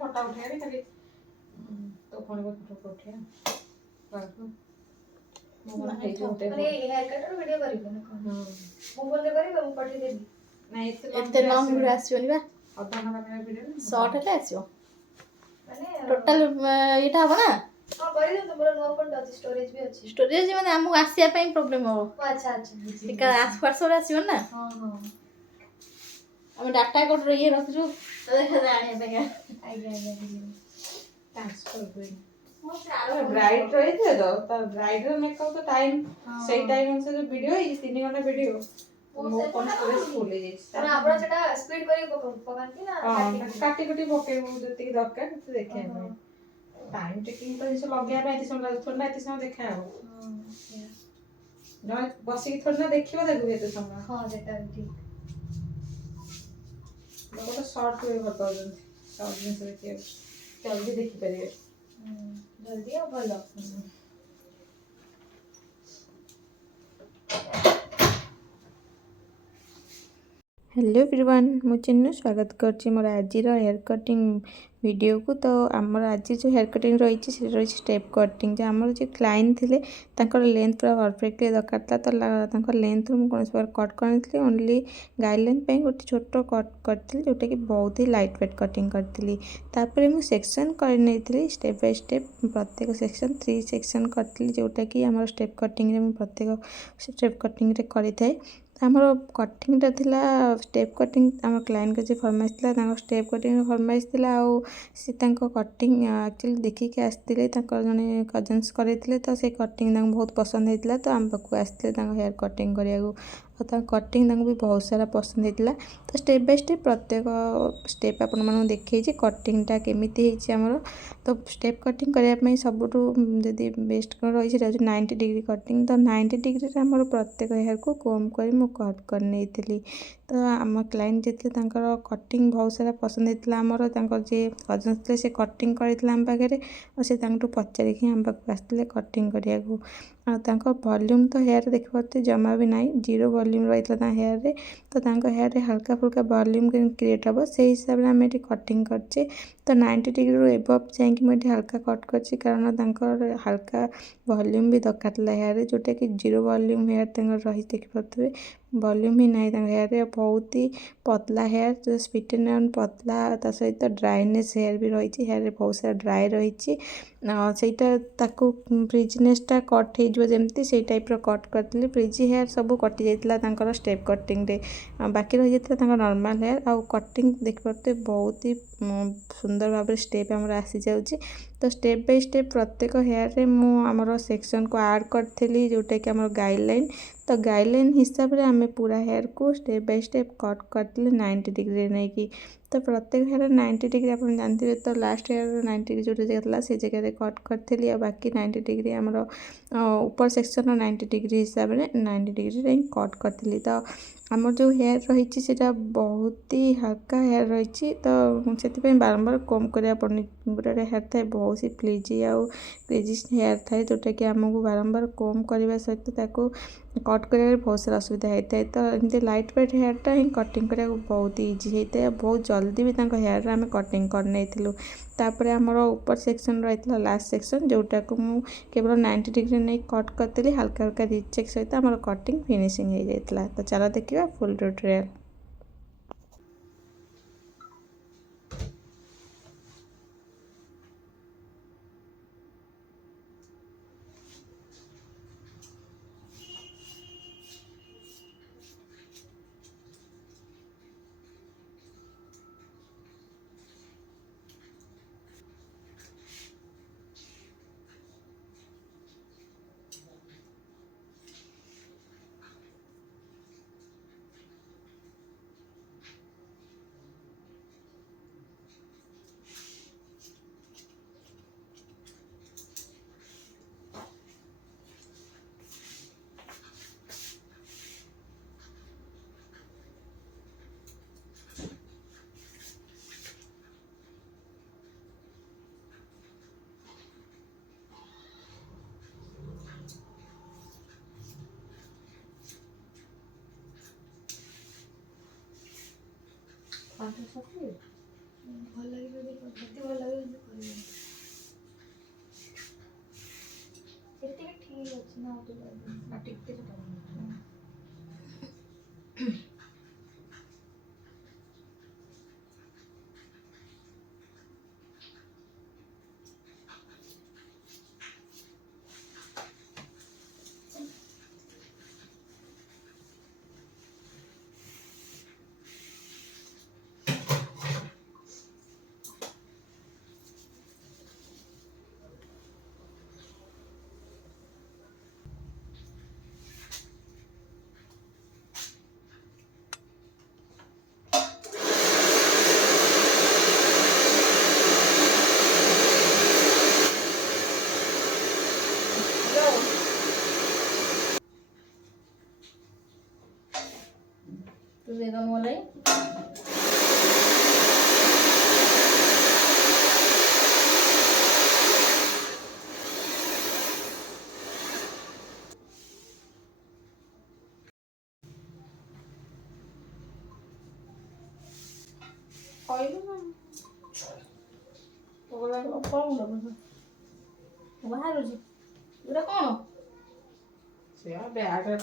फटा उठेगा खाली तो फोन को फोटो उठेगा बाबू मोबाइल पे जो होते अरे हेयर कट रो वीडियो करिबो ना कोन मो फोन रे करिबो मु पठे देबी नहीं एते लॉन्ग वीडियो आसीबनी बा अधा घंटा मेरा वीडियो शॉर्ट हेले आसीबो माने टोटल एटा हो ना हां करि दो तुमरो नो फोन टच स्टोरेज भी अछि स्टोरेज माने हमु आसिया पई प्रॉब्लम हो अच्छा अच्छा बुझी टिका आस व्हाट्सएप आसीबो ना हां हां हम डाटा कोड रे ये रखजु तो देखा जाने पे आगे आगे ट्रांसफर हुई ब्राइट रही थे तो ब्राइडल मेकअप तो टाइम सही टाइम से जो वीडियो है 3 घंटा वीडियो मो फोन स्टोरेज फुल है और आपण सेटा स्पीड करी पकांती ना काटी काटी पके जति दरकार तो देखे टाइम टेकिंग तो इसे लगे पे इसे थोड़ा इते समय देखा हो ना बसी थोड़ा देखिबो देखबो इते समय हां जेटा ठीक लोग तो शॉर्ट वे बताउछन शॉर्ट में से देखिए जल्दी देखि परिए जल्दी और भलो हेलो एवरीवन मु चिन्नु स्वागत करछि मोर आज हेयर कटिंग वीडियो को तो आमर आज जो हेयर कटिंग रही रही स्टेप कटिंग जो आमर जो क्लाइंट थे तांकर लेंथ पूरा परफेक्टली दरकार था तो तांकर लेंथ रु कौन कट कर ओनली गाइडलाइन पे गोटे छोट कट करी जोटा कि बहुत ही लाइट वेट कटिंग करी तापर मुझे सेक्शन कर स्टेप बाय स्टेप प्रत्येक सेक्शन 3 सेक्शन करी जोटा कि आम स्टेप कटिंग रे प्रत्येक स्टेप कटिंग रे करी थाए आमर कटिंगटा थिला स्टेप कटिंग आम क्लाइंट के जो फरमाइश था स्टेप कटिंग फरमाइश थिला आउ सी कटिंग एक्चुअली देखिक आसते जड़े कजन्स करते तो से कटिंग बहुत पसंद होता तो आम पाक आसते हेयर कटिंग कराया कटिंग भी बहुत सारा पसंद होता तो स्टेप बाय स्टेप प्रत्येक स्टेप आपण मानक देखी कटिंगटा केमिति आमर तो स्टेप कटिंग करने सबुठ जदि बेस्ट रही 90 डिग्री कटिंग तो 90 डिग्री आमर प्रत्येक हेयर को कम कर कट कर नहीं तो आम क्लाइंट जिते कटिंग बहुत सारा पसंद होता आमर जे कजन्स थे से कटिंग करते आम पाखे और से पचारिक आम पाक आसते कटिंग करने वॉल्यूम तो हेयर देखते जमा भी ना जीरो वॉल्यूम रही है हेयर रे तो हेयर रे हल्का फुल्का वॉल्यूम क्रिएट हम से हिसाब से आम ये कटिंग करचे तो 90 डिग्री एबव जाकि हल्का कट कर कारण हल्का वॉल्यूम भी दरकार था हेयर जोटा कि जीरो वॉल्यूम हेयर रही देखिपे वॉल्यूम ही ना हेयर रे बहुत ही पतला हेयर जो स्पिटेन एंड पतला ता सहित ड्राइनेस हेयर भी रही हेयर रे बहुत सारा ड्राए रही से फ्रिजनेसटा कट होमती से टाइप कट करी फ्रिजी हेयर सब कटि जाता स्टेप कटिंग रे बाकी रही जाता नॉर्मल हेयर आउ कटिंग देखिए बहुत ही सुंदर भाव स्टेप आमर आसी जाऊँगी तो स्टेप बाय स्टेप प्रत्येक हेयर रे मु आमर सेक्शन को ऐड करी जोटा कि आमर गाइडलाइन तो गाइडलाइन हिसाब से आम पूरा हेयर को स्टेप बाय स्टेप कट करते 90 डिग्री नहीं कि तो प्रत्येक हेयर 90 डिग्री आप जानते तो लास्ट हेयर 90 डिग्री जो जगह से जगह कट करी बाकी 90 डिग्री आमर ऊपर सेक्शन 90 डिग्री हिसाब से 90 डिग्री कट करी तो आमर जो हेयर रही है बहुत ही हल्का हेयर रही तो से बारंबार कम करा पड़नी गोटे हेयर थाए बहुत ही फ्लिजी आउ क्रेजी हेयर थाए जोटा कि आमको बारंबार कम करने सहित कट कर बहुत सारा असुविधा होता है तो एमती लाइट वेट हेयरटा ही कटिंग करा बहुत इजी होता है बहुत जल्दी भी हेयर आम कटिंग करने तापर आमर ऊपर सेक्शन रही है लास्ट सेक्शन जोटा को मु केवल 90 डिग्री नहीं कट करी हल्का हल्का रिचेक सहित आमर कटिंग फिनिशिंग हो जाता तो चलो देखिए फुल ट्यूटोरियल ଭଲ ଲାଗିବ ना टिकते तू दे दोन मलाई କହିଲୁ ନା କଣ ବାହାରୁଛି ଏଗୁଡ଼ା କ'ଣ ସେ ବ୍ୟାଗରେ